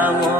amor.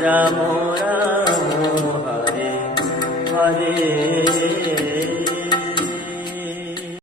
Ram Ram Hare Hare